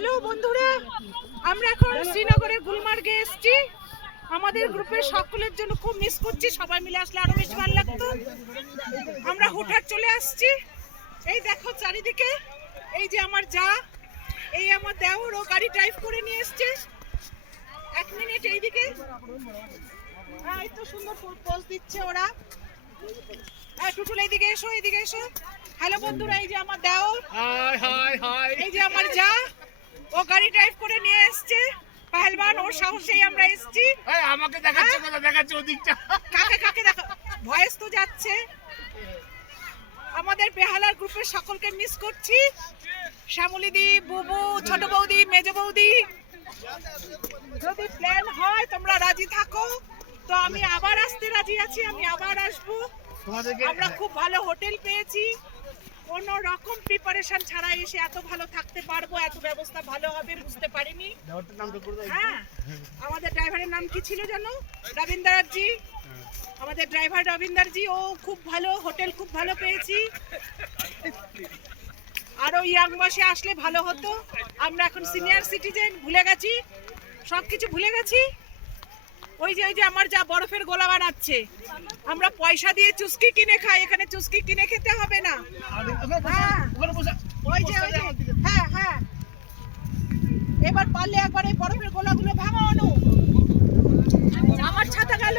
Hello বন্ধুরা, আমরা এখন শ্রীনগরের গুলমার্গে এসেছি। আমাদের গ্রুপের সকলের জন্য খুব মিস করছি, সবাই মিলে আসলে আরো বেশি ভালো লাগতো। আমরা হুটহাট চলে আসছি। এই দেখো চারিদিকে, এই যে আমার যা, এই আমার দেওর, ও গাড়ি ড্রাইভ করে নিয়ে এসছে। এক মিনিট এইদিকে, এই তো সুন্দর পোজ দিচ্ছে ওরা। টুটুল এইদিকে এসো, এইদিকে এসো। হ্যালো বন্ধুরা, এই যে আমার দেওর, এই যে আমার যা, ও গাড়ি ড্রাইভ করে নিয়ে এসছে। পাহেলবান, ওর সাহসেই আমরা এসেছি। আমাকে দেখাচ্ছে, কথা দেখাচ্ছে ওদিকটা। কাকে কাকে দেখা, ভয়েস তো যাচ্ছে। আমাদের বেহালার গ্রুপের সকলকে মিস করছি। শ্যামলিদি, বুবু, ছোট বৌদি, মেজ বৌদি, যদি প্ল্যান হয় তোমরা রাজি থাকো তো আমি আবার আসতে রাজি আছি, আমি আবার আসবো। আমরা খুব ভালো হোটেল পেয়েছি, কোনো রকম প্রিপারেশন ছাড়া এসে এত ভালো থাকতে পারবো, এত ব্যবস্থা ভালো হবে বুঝতে পারিনি। হ্যাঁ, আমাদের ড্রাইভারের নাম কি ছিল জানো? রবীন্দ্র জি। আমাদের ড্রাইভার রবীন্দ্র জি, ও খুব ভালো, হোটেল খুব ভালো পেয়েছি। আরো ইয়াং বয়সে আসলে ভালো হতো। আমরা এখন সিনিয়র সিটিজেন, ভুলে গেছি, সবকিছু ভুলে গেছি। ওই যে আমার যা বরফের গোলা বানাচ্ছে, আমরা পয়সা দিয়ে চুস্কি কিনে খাই, এখানে চুস্কি কিনে খেতে হবে না। হ্যাঁ হ্যাঁ, এবার পারলে একবার এই বরফের গোলাগুলো ভাঙা আনো। আমার ছাতা গেল।